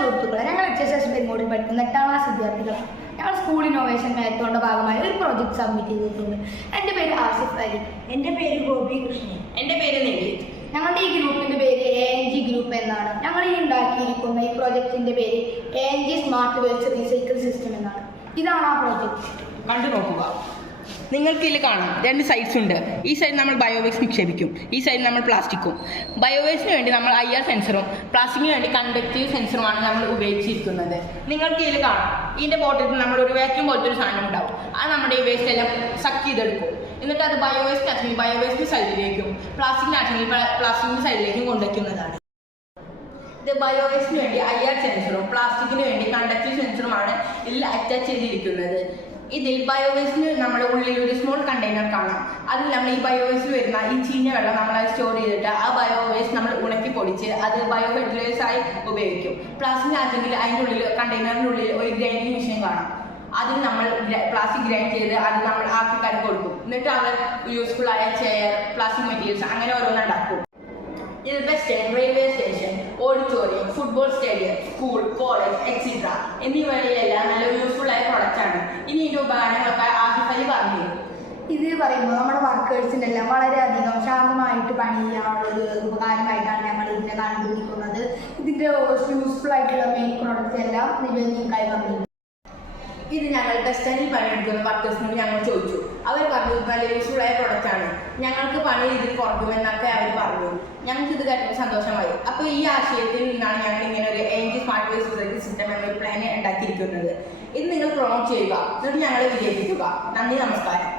സുഹൃത്തുക്കളെ, ഞങ്ങൾ HSS പെരുങ്ങോടിൽ പഠിക്കുന്ന 8ാം ക്ലാസ് വിദ്യാർത്ഥികളാണ്. ഞങ്ങൾ സ്കൂൾ ഇന്നോവേഷൻ മാരത്തോണിന്റെ ഭാഗമായി ഒരു പ്രോജക്റ്റ് സബ്മിറ്റ് ചെയ്തിട്ടുണ്ട്. എൻ്റെ പേര് ആസിഫ് അലി. എൻ്റെ പേര് ഗോപി കൃഷ്ണൻ. എൻ്റെ പേര് നികേത്. ഞങ്ങളുടെ ഈ ഗ്രൂപ്പിന്റെ പേര് ANG ഗ്രൂപ്പ് എന്നാണ്. ഞങ്ങൾ ഈ ഉണ്ടാക്കിയിരിക്കുന്ന ഈ പ്രോജക്റ്റിന്റെ പേര് ANG smart waste recycle system എന്നാണ്. ഇതാണ് ആ പ്രോജക്റ്റ്. കണ്ടു നോക്കുക. നിങ്ങൾക്ക് ഇതിൽ കാണാം 2 സൈഡ്സ് ഉണ്ട്. ഈ സൈഡ് നമ്മൾ ബയോവേസ്റ്റ് നിക്ഷേപിക്കും, ഈ സൈഡ് നമ്മൾ പ്ലാസ്റ്റിക്കും. ബയോവേസ്റ്റിന് വേണ്ടി നമ്മൾ IR സെൻസറും പ്ലാസ്റ്റിക്കിന് വേണ്ടി കണ്ടക്റ്റീവ് സെൻസറുമാണ് നമ്മൾ ഉപയോഗിച്ചിരിക്കുന്നത്. നിങ്ങൾക്ക് ഇതിൽ കാണാം, ഇതിൻ്റെ ബോട്ടത്തിൽ നമ്മൾ ഒരു വാക്യൂം പോലത്തെ ഒരു സാധനം ഉണ്ടാവും. അത് നമ്മുടെ ഈ വേസ്റ്റ് എല്ലാം സക്ക് ചെയ്തെടുക്കും. എന്നിട്ട് അത് ബയോവേസ്റ്റിനാണെങ്കിൽ ബയോവേസ്റ്റ് സൈഡിലേക്കും പ്ലാസ്റ്റിക്കിനാണെങ്കിൽ പ്ലാസ്റ്റിക്കിൻ്റെ സൈഡിലേക്കും കൊണ്ടുവയ്ക്കുന്നതാണ്. ഇത് ബയോവേസ്റ്റിന് വേണ്ടി IR സെൻസറും പ്ലാസ്റ്റിക്കിന് വേണ്ടി കണ്ടക്റ്റീവ് സെൻസറുമാണ് ഇതിൽ അറ്റാച്ച് ചെയ്തിരിക്കുന്നത്. ഇതിൽ ബയോവേസ്റ്റിന് നമ്മുടെ ഉള്ളിൽ ഒരു സ്മോൾ കണ്ടെയ്നർ കാണാം. അതിൽ നമ്മൾ ഈ ബയോവേസ്റ്റ് വരുന്ന ഈ ചീഞ്ഞ വെള്ളം നമ്മൾ സ്റ്റോർ ചെയ്തിട്ട് ആ ബയോവേസ്റ്റ് നമ്മൾ ഉണക്കി പൊടിച്ച് അത് ബയോ ഫെർട്ടിലൈസേഴ്സായി ഉപയോഗിക്കും. പ്ലാസ്റ്റിക്കിനാണെങ്കിൽ അതിൻ്റെ ഉള്ളിൽ കണ്ടെയ്നറിൻ്റെ ഉള്ളിൽ ഒരു ഗ്രൈൻഡിങ് മെഷീൻ കാണാം. അതിൽ നമ്മൾ പ്ലാസ്റ്റിക് ഗ്രൈൻഡ് ചെയ്ത് അത് നമ്മൾ ആൾക്കാർക്ക് കൊടുക്കും. എന്നിട്ട് അവർ യൂസ്ഫുൾ ആയ ചെയർ, പ്ലാസ്റ്റിക് മെറ്റീരിയൽസ് അങ്ങനെ ഓരോന്നുണ്ടാക്കും. ഇത് bus stand, railway station, auditorium, football stadium, school, college etcetera എന്നിവയിലെല്ലാം നല്ല യൂസ്ഫുൾ ആയ പ്രോഡക്റ്റ് ആണ്. ഇനി ഇതിൻ്റെ ഉപകാരങ്ങളൊക്കെ ആസിഫ് അലി പറഞ്ഞു. ഇത് പറയുമ്പോൾ നമ്മുടെ വർക്കേഴ്സിനെല്ലാം വളരെയധികം ശാന്തമായിട്ട് പണി ചെയ്യാനുള്ള ഒരു ഉപകാരമായിട്ടാണ് ഞങ്ങൾ ഇതിനെ കണ്ടുപിടിക്കുന്നത്. ഇതിൻ്റെ യൂസ്ഫുൾ ആയിട്ടുള്ള മെയിൻ പ്രോഡക്റ്റ് എല്ലാം നിങ്ങൾക്കായി വന്നിട്ടുണ്ട്. ഇത് ഞങ്ങൾ ബസ് സ്റ്റാൻഡിൽ പണിയെടുക്കുന്ന വർക്കേഴ്സിനോട് ഞങ്ങൾ ചോദിച്ചു. അവർ പറഞ്ഞു നല്ല യൂസ്ഫുൾ ആയ പ്രൊഡക്റ്റ് ആണ്, ഞങ്ങൾക്ക് പണി ഇതിൽ കുറയ്ക്കുമെന്നൊക്കെ അവർ പറഞ്ഞു. ഞങ്ങൾക്ക് ഇത് കേട്ടപ്പോൾ സന്തോഷമായി. അപ്പോൾ ഈ ആശയത്തിൽ നിന്നാണ് ഞങ്ങൾ ഇങ്ങനെ ഒരു ANG smart waste recycle system എന്നൊരു പ്ലാൻ ഉണ്ടാക്കിയിരിക്കുന്നത്. ഇത് നിങ്ങൾ പ്രൊമോട്ട് ചെയ്യുക, എന്നിട്ട് ഞങ്ങളെ വിജയിപ്പിക്കുക. നന്ദി, നമസ്കാരം.